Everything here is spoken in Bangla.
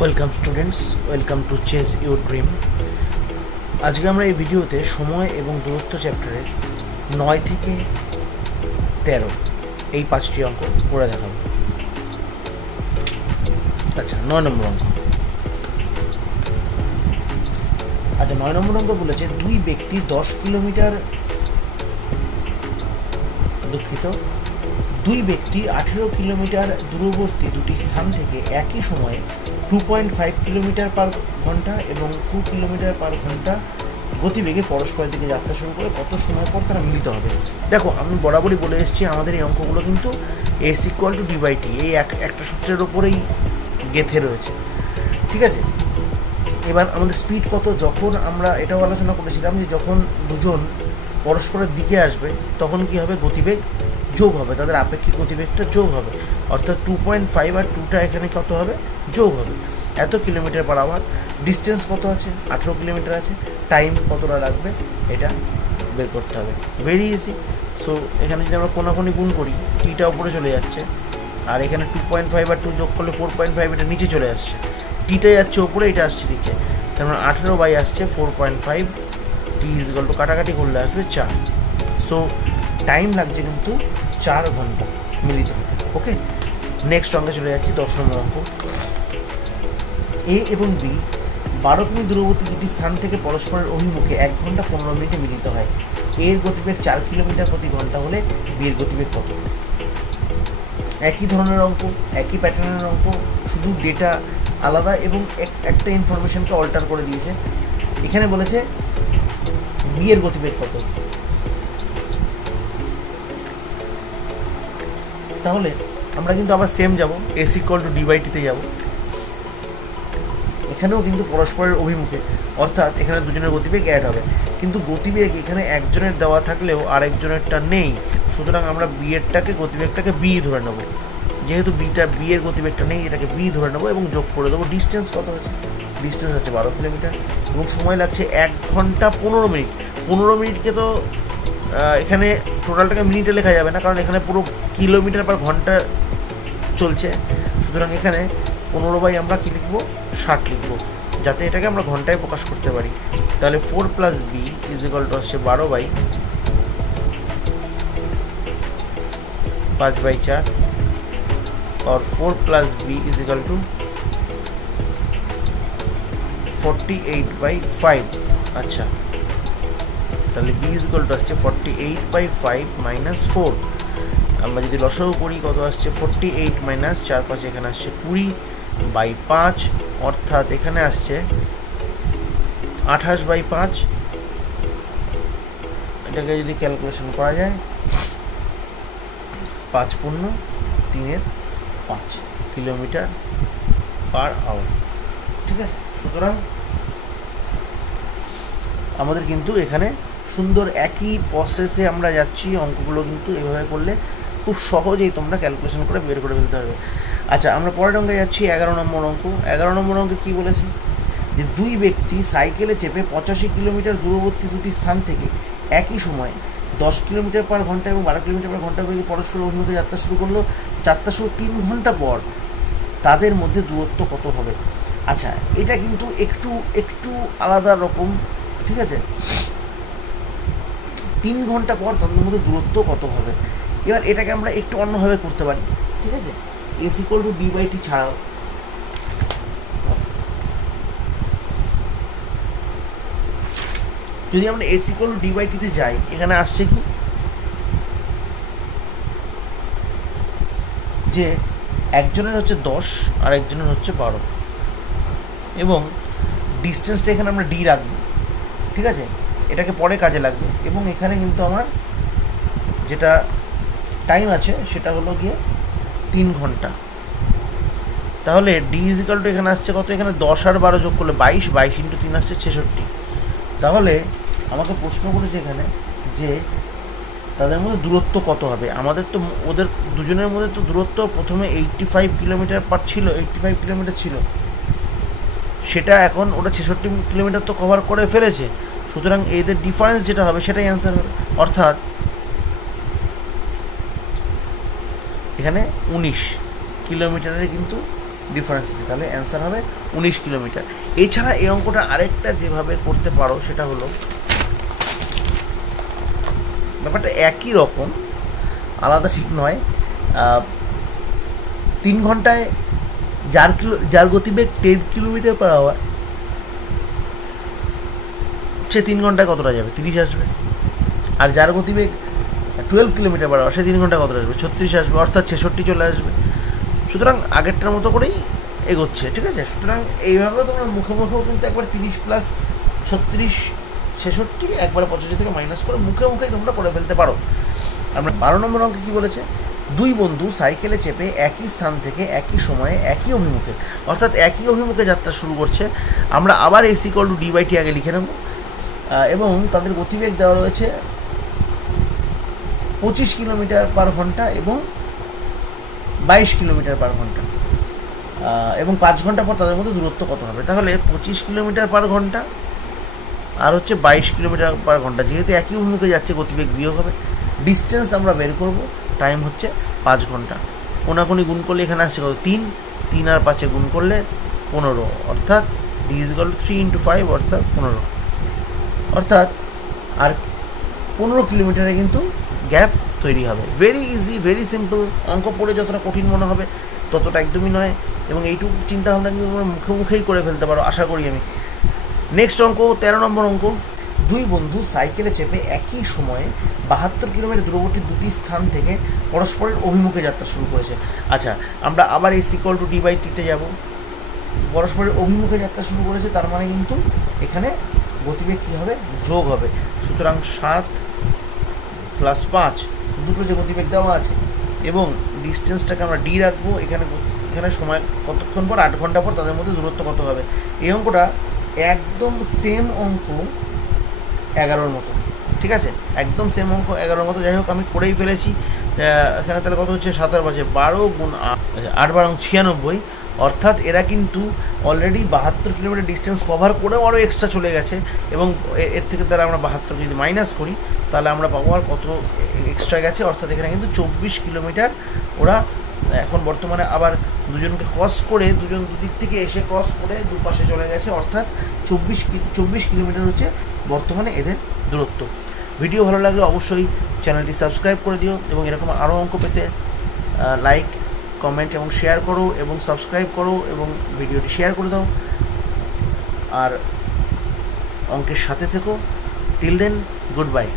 Welcome students, welcome to chase your dream. আজকে আমরা এই ভিডিওতে সময় এবং দূরত্ব চ্যাপ্টারের 9 থেকে 13 এই 5টি অঙ্ক করে দেখাবো। আচ্ছা, 9 নম্বর অঙ্ক। আচ্ছা, 9 নম্বর অঙ্ক বলেছে দুই ব্যক্তি 10 কিলোমিটার দুই ব্যক্তি 18 কিলোমিটার দূরবর্তী দুটি স্থান থেকে একই সময়ে 2.5 কিলোমিটার পার ঘন্টা এবং 2 কিলোমিটার পার ঘন্টা গতিবেগে পরস্পরের দিকে যাত্রা শুরু করে কত সময় পর তারা মিলিত হবে। দেখো, আমি বরাবরই বলে এসেছি আমাদের এই অঙ্কগুলো কিন্তু S equal to D by T এই একটা সূত্রের ওপরেই গেঁথে রয়েছে। ঠিক আছে, এবার আমাদের স্পিড কত, যখন আমরা এটাও আলোচনা করেছিলাম যে যখন দুজন পরস্পরের দিকে আসবে তখন কি হবে, গতিবেগ যোগ হবে, তাদের আপেক্ষিক গতিবেগটা যোগ হবে, অর্থাৎ 2.5 আর 2টা এখানে কত হবে, যোগ হবে। এত কিলোমিটার পার আওয়ার। ডিস্টেন্স কত আছে, 18 কিলোমিটার আছে। টাইম কতটা লাগবে এটা বের করতে হবে, ভেরি ইজি। সো এখানে যদি আমরা কোনাকুনি গুণ করি, টিটা উপরে চলে যাচ্ছে, আর এখানে 2.5 আর 2 যোগ করলে 4.5, এটা নিচে চলে আসছে। টিটা যাচ্ছে উপরে, এটা আসছে নিচে, তার মানে 18 বাই আসছে 4.5। টি ইজ ইকুয়াল টু কাটাকাটি করলে আসবে 4। সো টাইম লাগছে কিন্তু 4 ঘন্টা মিলিত হতে। ওকে, নেক্সট অঙ্কে চলে যাচ্ছি, 10 নম্বর অঙ্ক। এ এবং বি 12 কিমি দূরবর্তী দুটি স্থান থেকে পরস্পরের অভিমুখে 1 ঘন্টা 15 মিনিটে মিলিত হয়। এর গতিবেগ 4 কিলোমিটার প্রতি ঘন্টা হলে বি এর গতিবেগ কত? একই ধরনের অঙ্ক, একই প্যাটার্নের অঙ্ক, শুধু ডেটা আলাদা এবং একটা ইনফরমেশনকে অল্টার করে দিয়েছে। এখানে বলেছে বি এর গতিবেগ কত। তাহলে আমরা কিন্তু আবার সেম যাব, S equal to D by টিতে যাব। এখানেও কিন্তু পরস্পরের অভিমুখে, অর্থাৎ এখানে দুজনের গতিবেগ অ্যাড হবে, কিন্তু গতিবেগ এখানে একজনের দেওয়া থাকলেও আরেকজনেরটা নেই। সুতরাং আমরা বি এরটাকে গতিবেগটাকে বি ধরে নেব, যেহেতু বি এর গতিবেগটা নেই, এটাকে বি ধরে নেবো এবং যোগ করে দেবো। ডিস্টেন্স কত আছে, ডিস্টেন্স আছে 12 কিলোমিটার এবং সময় লাগছে 1 ঘন্টা 15 মিনিট। 15 মিনিটকে তো এখানে টোটালটাকে মিনিটে লেখা যাবে না, কারণ এখানে পুরো কিলোমিটার পার ঘন্টা চলছে। সুতরাং এখানে 15 বাই আমরা কী লিখবো, 60 লিখবো, যাতে এটাকে আমরা ঘন্টায় প্রকাশ করতে পারি। তাহলে 4 plus B is equal to আসছে 12 বাই 5/4, और 4 plus B is equal to 48/5। अच्छा, তাহলে বি ইজ ইকুয়াল টু আসছে 48/5 মাইনাস 4। আমরা যদি লসাগু করি কত আসছে, 48 মাইনাস 4 5, এখানে আসছে 20/5, অর্থাৎ এখানে আসছে 28/5। এটাকে যদি ক্যালকুলেশন করা যায়, 5 পূর্ণ 3/5 কিলোমিটার পার আওয়ার। ঠিক আছে, সুতরাং আমাদের কিন্তু এখানে সুন্দর একই প্রসেসে আমরা যাচ্ছি। অঙ্কগুলো কিন্তু এভাবে করলে খুব সহজেই তোমরা ক্যালকুলেশন করে বের করে ফেলতে পারবে। আচ্ছা, আমরা পরের অঙ্কে যাচ্ছি, 11 নম্বর অঙ্ক। 11 নম্বর অঙ্কে কী বলেছে, যে দুই ব্যক্তি সাইকেলে চেপে 85 কিলোমিটার দূরবর্তী দুটি স্থান থেকে একই সময়ে 10 কিলোমিটার পার ঘন্টা এবং 12 কিলোমিটার পার ঘন্টা বেগে পরস্পর অভিমুখে যাত্রা শুরু করলো। যাত্রা শুরু 3 ঘন্টা পর তাদের মধ্যে দূরত্ব কত হবে? আচ্ছা, এটা কিন্তু একটু আলাদা রকম। ঠিক আছে, 3 ঘন্টা পর তাদের মধ্যে দূরত্ব কত হবে। এবার এটাকে আমরা একটু অন্যভাবে করতে পারি। ঠিক আছে, S equal to D by T ছাড়াও যদি আমরা S equal to D by টিতে যাই, এখানে আসছে কি, যে একজনের হচ্ছে 10 আর একজনের হচ্ছে 12 এবং ডিস্টেন্সটা এখানে আমরা ডি রাখবো। ঠিক আছে, এটাকে পরে কাজে লাগবে। এবং এখানে কিন্তু আমার যেটা টাইম আছে সেটা হলো গিয়ে 3 ঘন্টা। তাহলে ডি ইজ ইকুয়াল টু এখানে আসছে কত, এখানে 10 আর 12 যোগ করলে 22 ইন্টু 3 আসছে 66। তাহলে আমাকে প্রশ্ন করেছে এখানে যে তাদের মধ্যে দূরত্ব কত হবে। আমাদের তো ওদের দুজনের মধ্যে তো দূরত্ব প্রথমে 85 কিলোমিটার পার ছিল, 85 কিলোমিটার ছিল, সেটা এখন ওটা 66 কিলোমিটার তো কভার করে ফেলেছে। সুতরাং এদের ডিফারেন্স যেটা হবে সেটাই অ্যান্সার হবে, অর্থাৎ এখানে 19 কিলোমিটারের কিন্তু ডিফারেন্স আছে, তাহলে অ্যান্সার হবে 19 কিলোমিটার। এছাড়া এই অঙ্কটা আরেকটা যেভাবে করতে পারো সেটা হলো, ব্যাপারটা একই রকম, আলাদা ঠিক নয়। 3 ঘন্টায় যার গতিবেগ 10 কিলোমিটার পার আওয়ার, সে 3 ঘন্টায় কতটা যাবে? 30 আসবে। আর যার গতিবেগ 12 কিলোমিটার পার আওয়ার, সে 3 ঘন্টায় কতটা আসবে? 36 আসবে, অর্থাৎ 66 চলে আসবে। সুতরাং আগেরটার মতো করেই এগোচ্ছে, ঠিক আছে? সুতরাং এইভাবে তোমরা মুখে মুখেও কিন্তু একবার 30 প্লাস 36 66 একবারে 85 থেকে মাইনাস করে মুখে মুখেই তোমরা করে ফেলতে পারো। আমরা 12 নম্বর অঙ্কে কী বলেছে? দুই বন্ধু সাইকেলে চেপে একই স্থান থেকে একই সময়ে একই অভিমুখে, অর্থাৎ একই অভিমুখে যাত্রা শুরু করছে। আমরা আবার s=d/t আগে লিখে নেব, এবং তাদের গতিবেগ দেওয়া রয়েছে 25 কিলোমিটার পার ঘন্টা এবং 22 কিলোমিটার পার ঘন্টা, এবং 5 ঘন্টা পর তাদের মধ্যে দূরত্ব কত হবে? তাহলে 25 কিলোমিটার পার ঘন্টা আর হচ্ছে 22 কিলোমিটার পার ঘন্টা, যেহেতু একই অভিমুখে যাচ্ছে গতিবেগ বিয়োগ হবে। ডিস্টেন্স আমরা বের করব, টাইম হচ্ছে 5 ঘন্টা। কোনাকুনি গুণ করলে এখানে আসছে কত? 3 আর 5 গুণ করলে 15, অর্থাৎ d=3 × 5 অর্থাৎ 15, অর্থাৎ আর 15 কিলোমিটারে কিন্তু গ্যাপ তৈরি হবে। Very easy, very simple. অঙ্ক পড়ে যতটা কঠিন মনে হবে ততটা একদমই নয়, এবং এইটুকু চিন্তাভাবনা কিন্তু তোমরা মুখে মুখেই করে ফেলতে পারো আশা করি আমি। নেক্সট অঙ্ক 13 নম্বর অঙ্ক। দুই বন্ধু সাইকেলে চেপে একই সময়ে 72 কিলোমিটার দূরবর্তী দুটি স্থান থেকে পরস্পরের অভিমুখে যাত্রা শুরু করেছে। আচ্ছা, আমরা আবার s=d/t-তে যাব। পরস্পরের অভিমুখে যাত্রা শুরু করেছে, তার মানে কিন্তু এখানে গতিবেগ কী হবে? যোগ হবে। সুতরাং 7 + 5 দুটো যে গতিবেগ দেওয়া আছে, এবং ডিস্টেন্সটাকে আমরা ডি রাখবো। এখানে সময় কতক্ষণ পর? 8 ঘন্টা পর তাদের মধ্যে দূরত্ব কত হবে? এই অঙ্কটা একদম সেম অঙ্ক 11-র মতো, ঠিক আছে? একদম সেম অঙ্ক 11-র মতো। যাই হোক, আমি করেই ফেলেছি। এখানে তাহলে কত হচ্ছে? 7 আর 5 12 × 8, 8 × 96, অর্থাৎ এরা কিন্তু অলরেডি 72 কিলোমিটার ডিস্টেন্স কভার করেও আরও এক্সট্রা চলে গেছে, এবং এর থেকে দ্বারা আমরা 72 যদি মাইনাস করি তাহলে আমরা পাবো আর কত এক্সট্রা গেছে, অর্থাৎ এখানে কিন্তু 24 কিলোমিটার ওরা এখন বর্তমানে আবার দুজনকে ক্রস করে, দুজন দুদিক থেকে এসে ক্রস করে দুপাশে চলে গেছে, অর্থাৎ 24 কিলোমিটার হচ্ছে বর্তমানে এদের দূরত্ব। ভিডিও ভালো লাগলে অবশ্যই চ্যানেলটি সাবস্ক্রাইব করে দিও, এবং এরকম আরও অঙ্ক পেতে লাইক, কমেন্ট এবং শেয়ার করো, এবং সাবস্ক্রাইব করো, এবং ভিডিওটি শেয়ার করে দাও। আর অঙ্কের সাথে থেকো। Till then, good bye.